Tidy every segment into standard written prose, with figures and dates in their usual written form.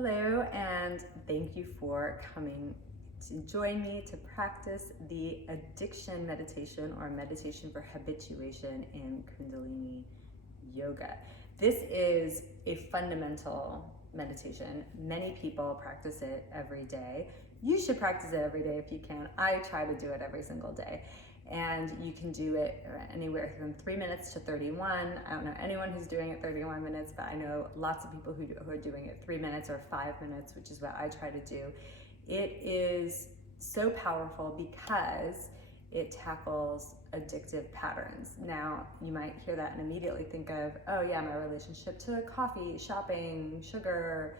Hello, and thank you for coming to join me to practice the addiction meditation or meditation for habituation in Kundalini yoga. This is a fundamental meditation. Many people practice it every day. You should practice it every day if you can. I try to do it every single day. And you can do it anywhere from 3 minutes to 31. I don't know anyone who's doing it 31 minutes, but I know lots of people who are doing it 3 minutes or 5 minutes, which is what I try to do. It is so powerful because it tackles addictive patterns. Now, you might hear that and immediately think of, oh yeah, my relationship to coffee, shopping, sugar,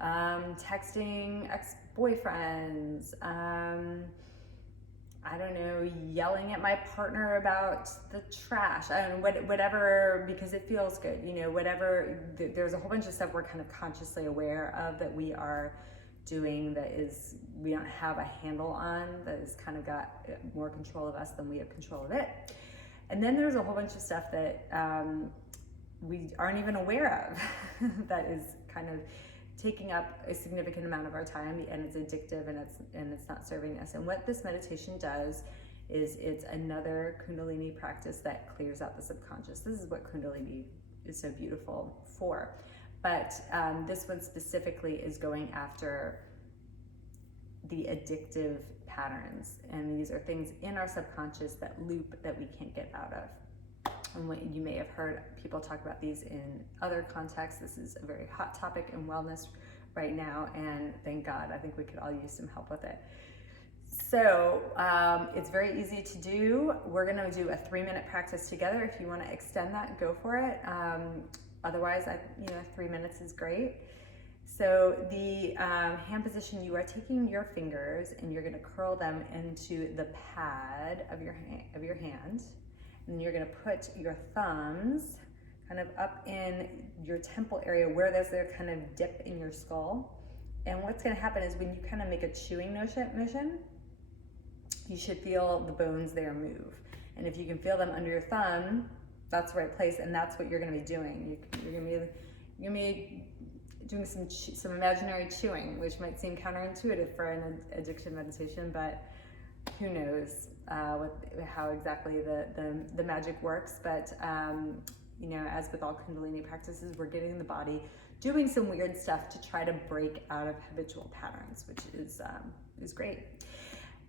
texting ex-boyfriends, I don't know, yelling at my partner about the trash. I don't know, whatever, because it feels good, whatever. There's a whole bunch of stuff we're kind of consciously aware of that we are doing that is, we don't have a handle on, that has kind of got more control of us than we have control of it. And then there's a whole bunch of stuff that we aren't even aware of that is kind of taking up a significant amount of our time, and it's addictive, and it's not serving us. And what this meditation does is it's another Kundalini practice that clears out the subconscious. This is what Kundalini is so beautiful for. But this one specifically is going after the addictive patterns. And these are things in our subconscious that loop that we can't get out of. And what you may have heard people talk about these in other contexts. This is a very hot topic in wellness right now, and thank God, I think we could all use some help with it. So it's very easy to do. We're gonna do a 3-minute practice together. If you wanna extend that, go for it. Otherwise, 3 minutes is great. So the hand position, you are taking your fingers and you're gonna curl them into the pad of your hand. And you're gonna put your thumbs kind of up in your temple area where there's their kind of dip in your skull. And what's gonna happen is when you kind of make a chewing motion, you should feel the bones there move. And if you can feel them under your thumb, that's the right place, and that's what you're gonna be doing. You're gonna be doing some imaginary chewing, which might seem counterintuitive for an addiction meditation, but who knows how exactly the magic works. But as with all Kundalini practices, we're getting the body doing some weird stuff to try to break out of habitual patterns, which is great.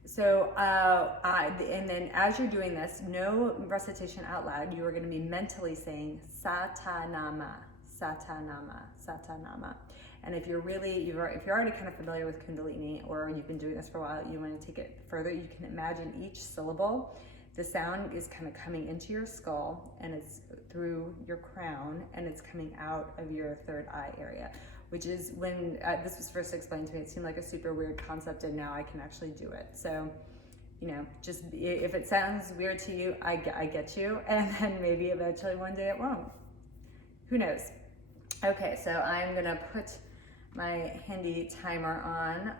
So and then as you're doing this, no recitation out loud, you are going to be mentally saying Satanama, Satanama, Satanama. And if you're already kind of familiar with Kundalini, or you've been doing this for a while, you want to take it further, you can imagine each syllable, the sound is kind of coming into your skull, and it's through your crown, and it's coming out of your third eye area, which is when this was first explained to me, it seemed like a super weird concept, and now I can actually do it. So, just if it sounds weird to you, I get you, and then maybe eventually one day it won't. Who knows? Okay, so I'm gonna put my handy timer on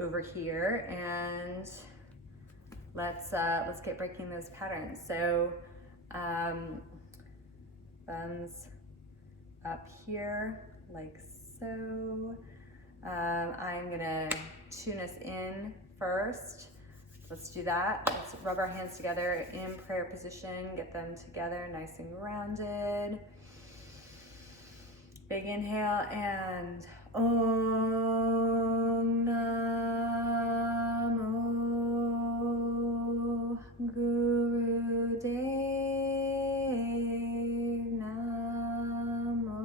over here, and let's get breaking those patterns. So thumbs up here like so. I'm gonna tune us in first. Let's do that. Let's rub our hands together in prayer position, get them together nice and grounded. Big inhale, and Om Namo Guru Dev Namo.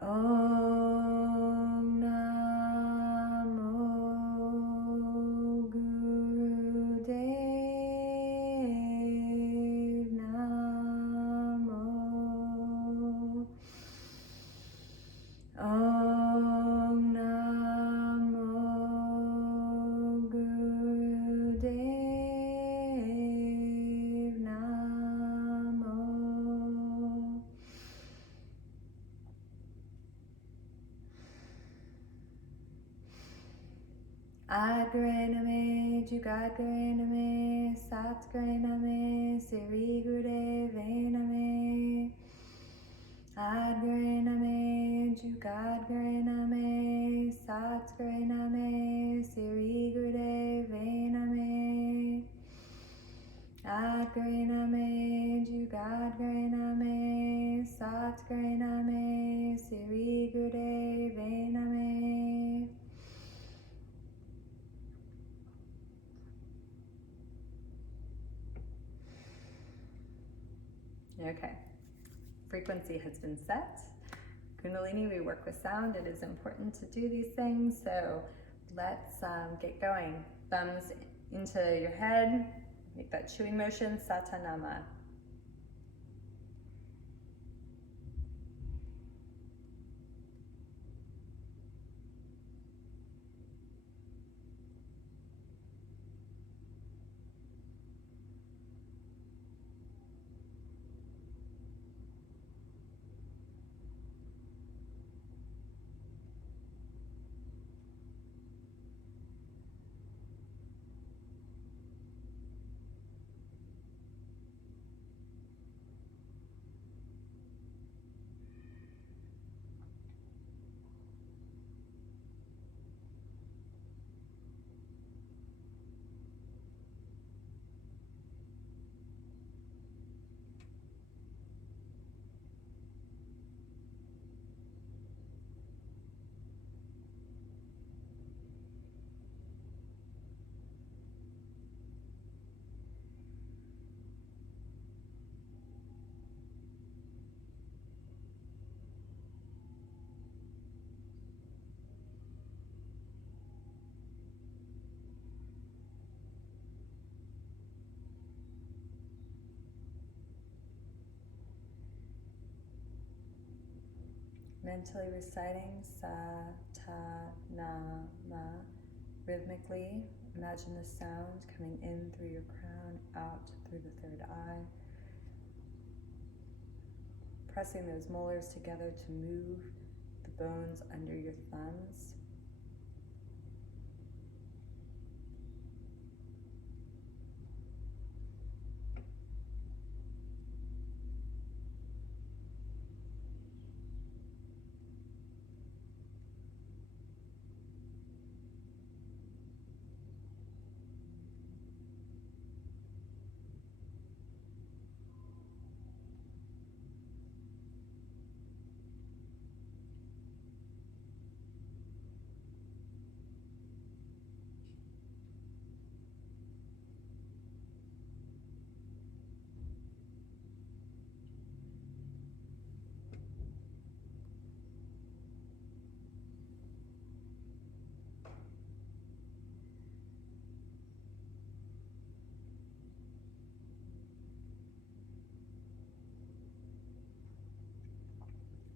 Om Namo Guru Dev Namo. Om Namo Guru Dev Namo. Agre Name, Jugagre Name, Satgre Name, Siri Gurudeve Name. Jugat Gare Name, Sat Gare Name, Siri Gurudev Name, Ad Gare Name, Jugat Gare Name, Sat Gare Name, Siri Gurudev Name. Okay, frequency has been set. Kundalini, we work with sound. It is important to do these things, so let's get going. Thumbs into your head, make that chewing motion, Satanama. Mentally reciting Sa-ta-na-ma. Rhythmically, imagine the sound coming in through your crown, out through the third eye. Pressing those molars together to move the bones under your thumbs.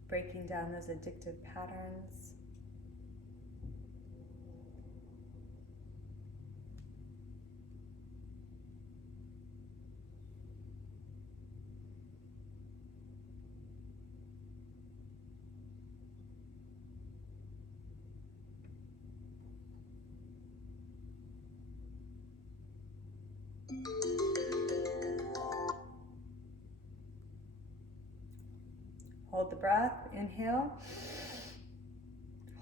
Breaking down those addictive patterns. Hold the breath, inhale.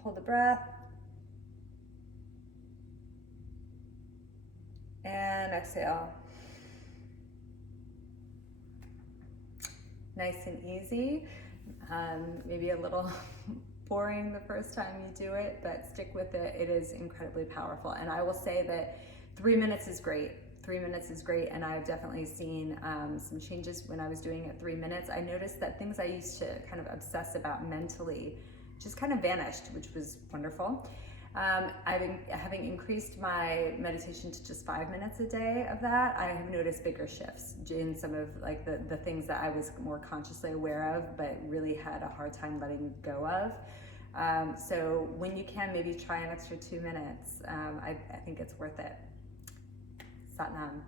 Hold the breath. And exhale. Nice and easy. Maybe a little boring the first time you do it, but stick with it. It is incredibly powerful. And I will say that 3 minutes is great. 3 minutes is great, and I've definitely seen some changes when I was doing it 3 minutes. I noticed that things I used to kind of obsess about mentally just kind of vanished, which was wonderful. Having increased my meditation to just 5 minutes a day of that, I have noticed bigger shifts in some of like the things that I was more consciously aware of, but really had a hard time letting go of. So when you can, maybe try an extra 2 minutes. I think it's worth it. Satnam.